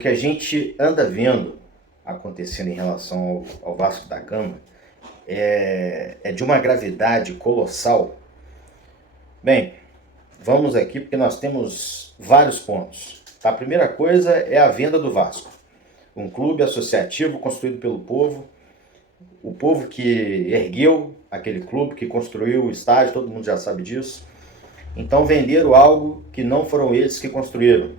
que a gente anda vendo acontecendo em relação ao Vasco da Gama é de uma gravidade colossal. Bem, vamos aqui porque nós temos vários pontos. A primeira coisa é a venda do Vasco, um clube associativo construído pelo povo, o povo que ergueu aquele clube, que construiu o estádio, todo mundo já sabe disso. Então venderam algo que não foram eles que construíram,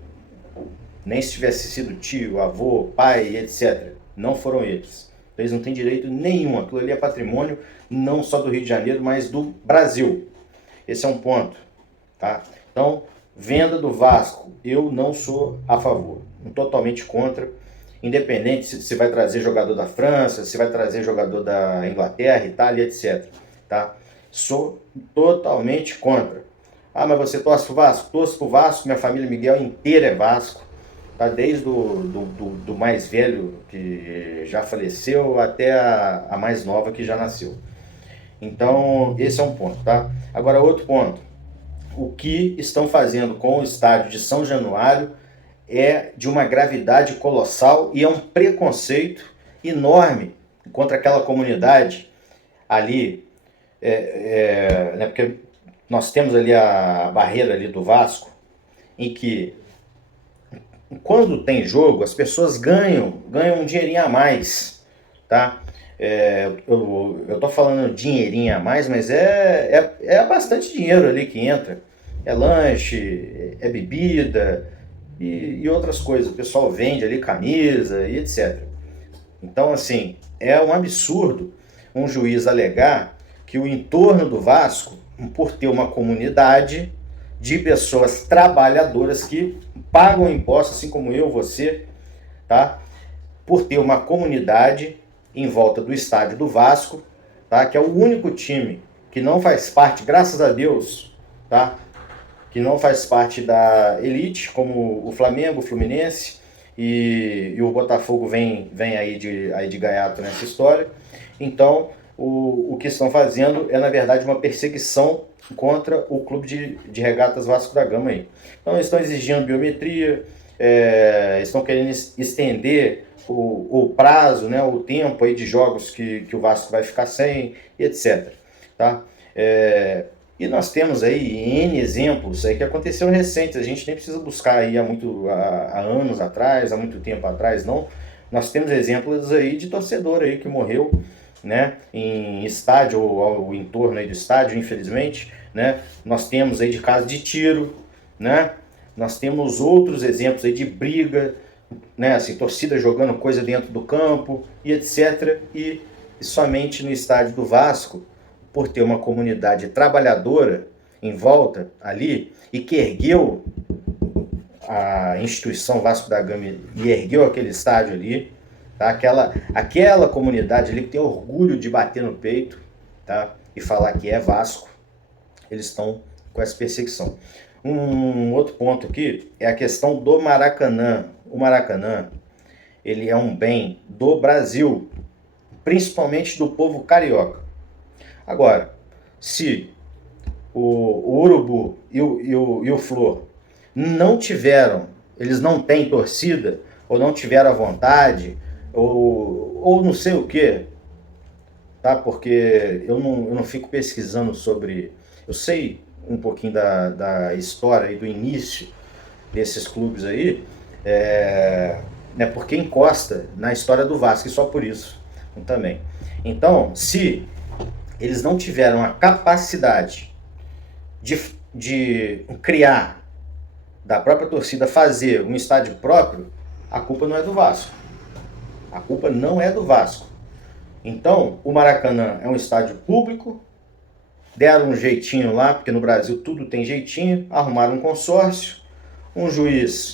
nem se tivesse sido tio, avô, pai, etc. Não foram eles. Eles não têm direito nenhum. Aquilo ali é patrimônio não só do Rio de Janeiro, mas do Brasil. Esse é um ponto. Tá? Então, venda do Vasco, eu não sou a favor. Totalmente contra. Independente se vai trazer jogador da França, se vai trazer jogador da Inglaterra, Itália, etc. Tá? Sou totalmente contra. Ah, mas você torce pro Vasco? Torço pro Vasco, minha família Miguel inteira é Vasco. Tá? Desde do mais velho, que já faleceu, até a mais nova, que já nasceu. Então, esse é um ponto, tá? Agora, outro ponto. O que estão fazendo com o estádio de São Januário é de uma gravidade colossal e é um preconceito enorme contra aquela comunidade ali, né, porque nós temos ali a barreira ali do Vasco, em que quando tem jogo, as pessoas ganham um dinheirinho a mais, tá? Eu tô falando dinheirinho a mais, mas é bastante dinheiro ali que entra. É lanche, é bebida e outras coisas. O pessoal vende ali camisa e etc. Então, assim, é um absurdo um juiz alegar que o entorno do Vasco, por ter uma comunidade de pessoas trabalhadoras que pagam impostos, assim como eu, você, tá? Por ter uma comunidade em volta do estádio do Vasco, tá? Que é o único time que não faz parte, graças a Deus, tá? Que não faz parte da elite, como o Flamengo, o Fluminense e o Botafogo vem aí de gaiato nessa história. Então, o que estão fazendo é, na verdade, uma perseguição contra o clube de regatas Vasco da Gama aí. Então, eles estão exigindo biometria, estão querendo estender o prazo, né, o tempo aí de jogos que o Vasco vai ficar sem, etc. Tá? E nós temos aí N exemplos aí que aconteceram recentes, a gente nem precisa buscar aí há anos atrás, há muito tempo atrás, não. Nós temos exemplos aí de torcedor aí que morreu, né, em estádio ou ao entorno aí do estádio, infelizmente, né. Nós temos aí de caso de tiro, né. Nós temos outros exemplos aí de briga, né, assim, torcida jogando coisa dentro do campo e etc. E somente no estádio do Vasco, por ter uma comunidade trabalhadora em volta ali e que ergueu a instituição Vasco da Gama e ergueu aquele estádio ali, tá? Aquela comunidade ali que tem orgulho de bater no peito, tá? E falar que é Vasco, eles estão com essa perseguição. Um outro ponto aqui é a questão do Maracanã. O Maracanã, ele é um bem do Brasil, principalmente do povo carioca. Agora, se o Urubu e o Flor não tiveram, eles não têm torcida, ou não tiveram a vontade, ou não sei o que, tá? Porque eu não fico pesquisando sobre... Eu sei um pouquinho da história e do início desses clubes aí, né, porque encosta na história do Vasco, e só por isso também. Então, se eles não tiveram a capacidade de criar, da própria torcida fazer um estádio próprio, a culpa não é do Vasco. A culpa não é do Vasco. Então, o Maracanã é um estádio público, deram um jeitinho lá, porque no Brasil tudo tem jeitinho, arrumaram um consórcio, um juiz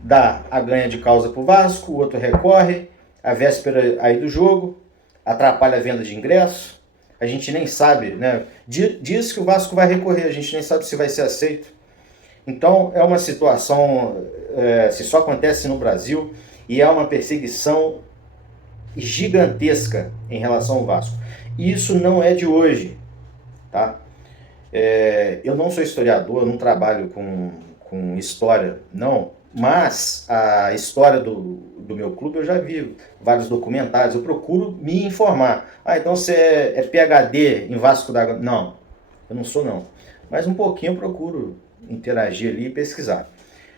dá a ganha de causa pro Vasco, o outro recorre, a véspera aí do jogo, atrapalha a venda de ingresso, a gente nem sabe, né? Diz que o Vasco vai recorrer, a gente nem sabe se vai ser aceito. Então, é uma situação, se só acontece no Brasil, e é uma perseguição gigantesca em relação ao Vasco. Isso não é de hoje, tá? Eu não sou historiador, não trabalho com história, não, Mas a história do meu clube eu já vi vários documentários, eu procuro me informar. Ah, então você é PhD em Vasco da Gama? Não, eu não sou não. Mas um pouquinho eu procuro interagir ali e pesquisar.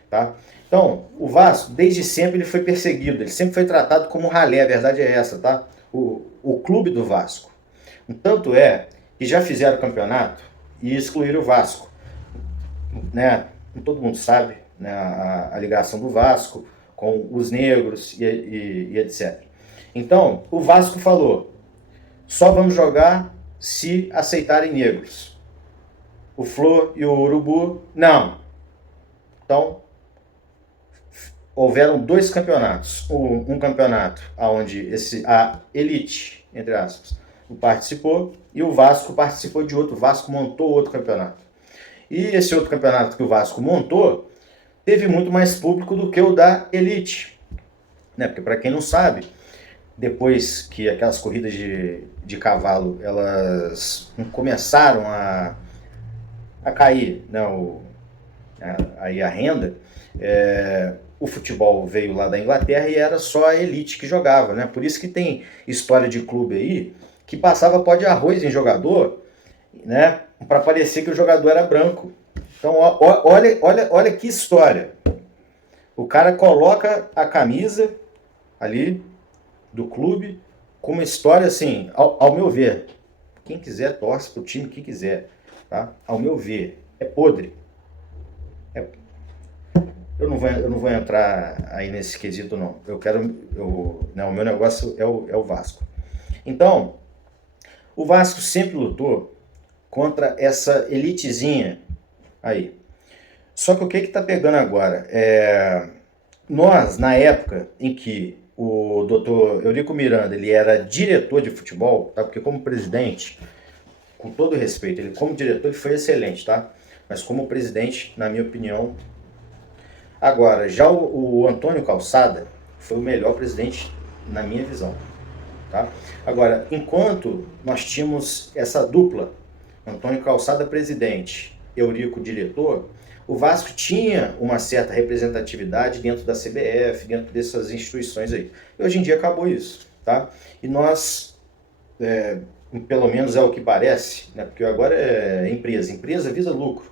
Tá? Então, o Vasco, desde sempre, ele foi perseguido, ele sempre foi tratado como ralé, a verdade é essa, tá? O clube do Vasco. Tanto é que já fizeram campeonato e excluíram o Vasco, né? Todo mundo sabe, né, a ligação do Vasco com os negros e etc. Então, o Vasco falou, só vamos jogar se aceitarem negros. O Flo e o Urubu, não. Então, houveram dois campeonatos. Um campeonato onde a elite, entre aspas, participou, e o Vasco participou de outro. O Vasco montou outro campeonato. E esse outro campeonato que o Vasco montou teve muito mais público do que o da elite. Né? Porque, para quem não sabe, depois que aquelas corridas de cavalo elas começaram a cair, né, aí a renda, o futebol veio lá da Inglaterra e era só a elite que jogava, né? Por isso que tem história de clube aí que passava pó de arroz em jogador, né? Para parecer que o jogador era branco. Então, olha que história. O cara coloca a camisa ali do clube com uma história assim, ao meu ver. Quem quiser torce pro time que quiser, tá? Ao meu ver, é podre. Eu não vou entrar aí nesse quesito, não. Né, o meu negócio é o Vasco. Então, o Vasco sempre lutou contra essa elitezinha aí. Só que o que está pegando agora? Nós, na época em que o doutor Eurico Miranda ele era diretor de futebol, tá? Porque como presidente, com todo respeito, ele como diretor ele foi excelente, tá? Mas como presidente, na minha opinião... Agora, já o Antônio Calçada foi o melhor presidente na minha visão. Tá? Agora, enquanto nós tínhamos essa dupla, Antônio Calçada presidente, Eurico diretor, o Vasco tinha uma certa representatividade dentro da CBF, dentro dessas instituições aí. E hoje em dia acabou isso. Tá? E nós, pelo menos é o que parece, né? Porque agora é empresa visa lucro.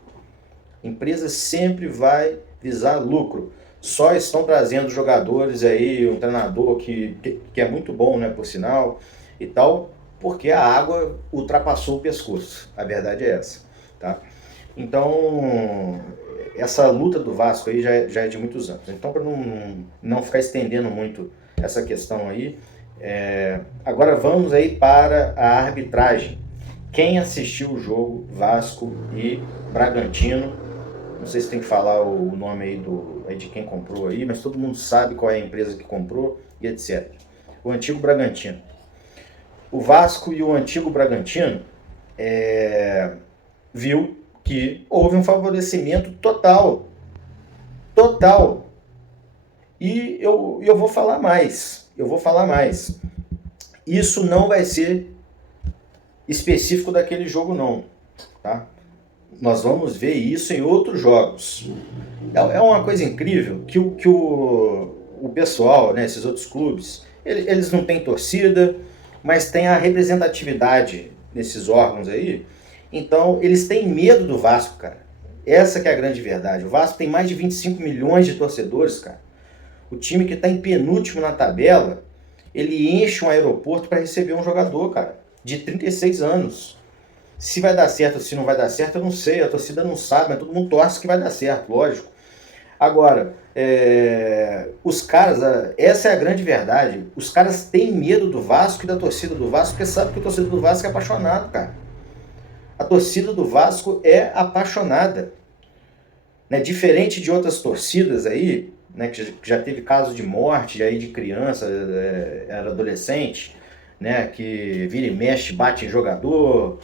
Empresa sempre vai visar lucro. Só estão trazendo jogadores aí, um treinador que é muito bom, né, por sinal, e tal, porque a água ultrapassou o pescoço. A verdade é essa, tá? Então, essa luta do Vasco aí já é de muitos anos. Então, para não ficar estendendo muito essa questão aí, agora vamos aí para a arbitragem. Quem assistiu o jogo Vasco e Bragantino? Não sei se tem que falar o nome aí de quem comprou aí, mas todo mundo sabe qual é a empresa que comprou e etc. O antigo Bragantino. O Vasco e o antigo Bragantino viu que houve um favorecimento total. Total. E eu vou falar mais. Isso não vai ser específico daquele jogo não, tá? Nós vamos ver isso em outros jogos. É uma coisa incrível que o pessoal, né, esses outros clubes, eles não têm torcida, mas tem a representatividade nesses órgãos aí. Então, eles têm medo do Vasco, cara. Essa que é a grande verdade. O Vasco tem mais de 25 milhões de torcedores, cara. O time que está em penúltimo na tabela, ele enche um aeroporto para receber um jogador, cara, de 36 anos. Se vai dar certo ou se não vai dar certo, eu não sei. A torcida não sabe, mas todo mundo torce que vai dar certo, lógico. Agora, os caras, essa é a grande verdade. Os caras têm medo do Vasco e da torcida do Vasco, porque sabem que a torcida do Vasco é apaixonada, cara. A torcida do Vasco é apaixonada. Né? Diferente de outras torcidas aí, né, que já teve casos de morte aí de criança, era adolescente, né, que vira e mexe, bate em jogador,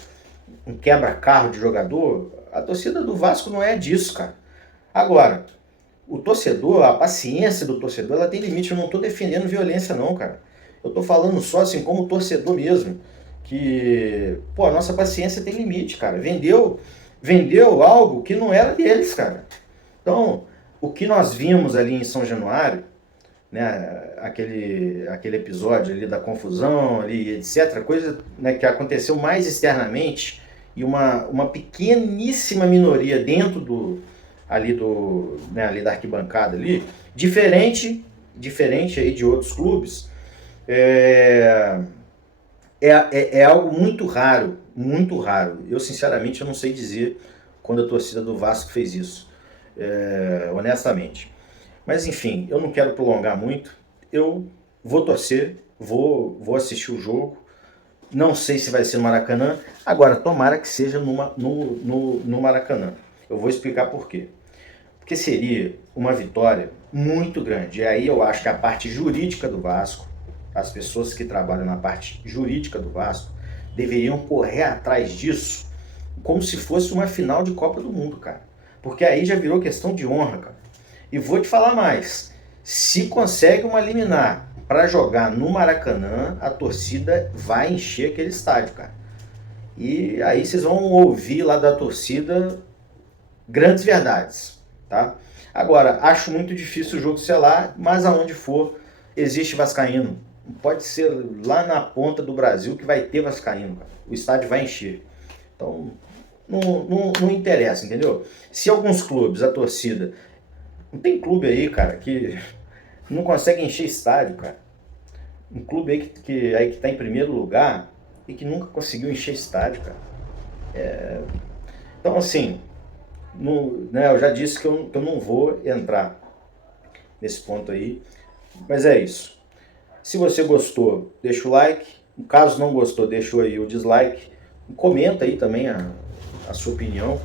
um quebra-carro de jogador. A torcida do Vasco não é disso, cara. Agora, o torcedor, a paciência do torcedor, ela tem limite. Eu não estou defendendo violência não, cara. Eu estou falando só assim como torcedor mesmo, que, pô, a nossa paciência tem limite, cara. Vendeu algo que não era deles, cara. Então, o que nós vimos ali em São Januário, né, aquele episódio ali da confusão, ali, etc., coisa, né, que aconteceu mais externamente e uma pequeníssima minoria dentro ali da arquibancada ali, diferente aí de outros clubes, é, é algo muito raro, muito raro. Eu, sinceramente, eu não sei dizer quando a torcida do Vasco fez isso, honestamente. Mas, enfim, eu não quero prolongar muito. Eu vou torcer, vou assistir o jogo. Não sei se vai ser no Maracanã. Agora, tomara que seja no Maracanã. Eu vou explicar por quê. Porque seria uma vitória muito grande. E aí eu acho que a parte jurídica do Vasco, as pessoas que trabalham na parte jurídica do Vasco, deveriam correr atrás disso como se fosse uma final de Copa do Mundo, cara. Porque aí já virou questão de honra, cara. E vou te falar mais. Se consegue uma liminar para jogar no Maracanã, a torcida vai encher aquele estádio, cara. E aí vocês vão ouvir lá da torcida grandes verdades, tá? Agora, acho muito difícil o jogo ser lá, mas aonde for, existe vascaíno. Pode ser lá na ponta do Brasil que vai ter vascaíno, cara. O estádio vai encher. Então, não interessa, entendeu? Se alguns clubes, a torcida... Não tem clube aí, cara, que não consegue encher estádio, cara. Um clube aí que tá em primeiro lugar e que nunca conseguiu encher estádio, cara. Então, assim, né, eu já disse que eu não vou entrar nesse ponto aí, mas é isso. Se você gostou, deixa o like. Caso não gostou, deixa aí o dislike. Comenta aí também a sua opinião.